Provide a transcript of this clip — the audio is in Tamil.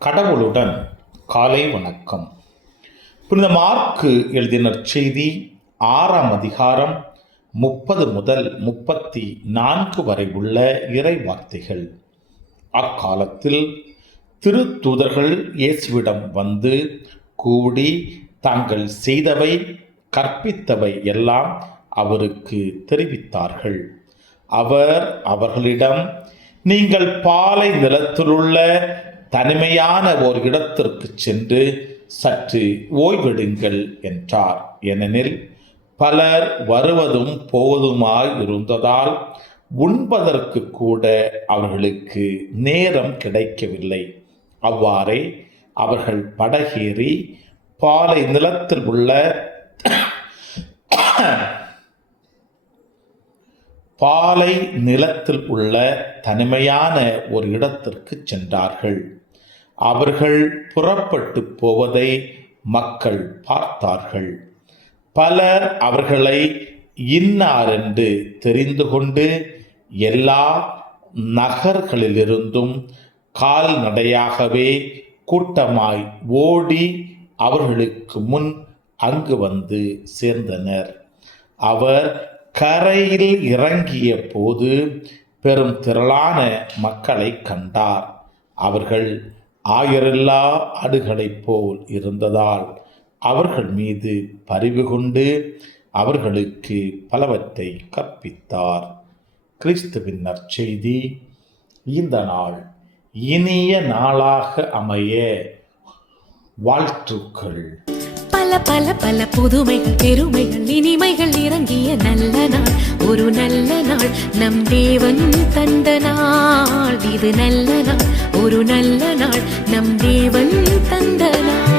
கடவுளுடன் காலை வணக்கம். புனித மார்க்கு எழுதின செய்தி 6ஆம் அதிகாரம் 30 முதல் 34 வரை உள்ள இறை வார்த்தைகள். அக்காலத்தில் திருத்தூதர்கள் இயேசுவிடம் வந்து கூடி தாங்கள் செய்தவை கற்பித்தவை எல்லாம் அவருக்கு தெரிவித்தார்கள். அவர் அவர்களிடம், நீங்கள் பாலை நிலத்திலுள்ள தனிமையான ஓர் இடத்திற்கு சென்று சற்று ஓய்வெடுங்கள் என்றார். ஏனெனில் பலர் வருவதும் போவதுமாய் இருந்ததால் உண்பதற்கு கூட அவர்களுக்கு நேரம் கிடைக்கவில்லை. அவ்வாறே அவர்கள் படகேறி பாலை நிலத்தில் உள்ள தனிமையான ஒரு இடத்திற்கு சென்றார்கள். அவர்கள் புறப்பட்டு போவதை மக்கள் பார்த்தார்கள். பலர் அவர்களை இன்னாரென்று தெரிந்து கொண்டு எல்லா நகர்களிலிருந்தும் கால்நடையாகவே கூட்டமாய் ஓடி அவர்களுக்கு முன் அங்கு வந்து சேர்ந்தனர். அவர் கரையில் இறங்கிய போது பெரும் திரளான மக்களை கண்டார். அவர்கள் ஆயரில்லா ஆடுகளைப் போல் இருந்ததால் அவர்கள் மீது பரிவு கொண்டு அவர்களுக்கு பலவற்றை கற்பித்தார். கிறிஸ்துவின் நற்செய்தி. இந்த நாள் இனிய நாளாக அமைய வாழ்த்துக்கள். பல பல பல புதுமைகள், பெருமைகள், இனிமைகள் இறங்கிய நல்ல நாள், ஒரு நல்ல நாள், நம் தேவன் தந்த நாள். இது நல்ல நாள், ஒரு நல்ல நாள், நம் தேவன் தந்த நாள்.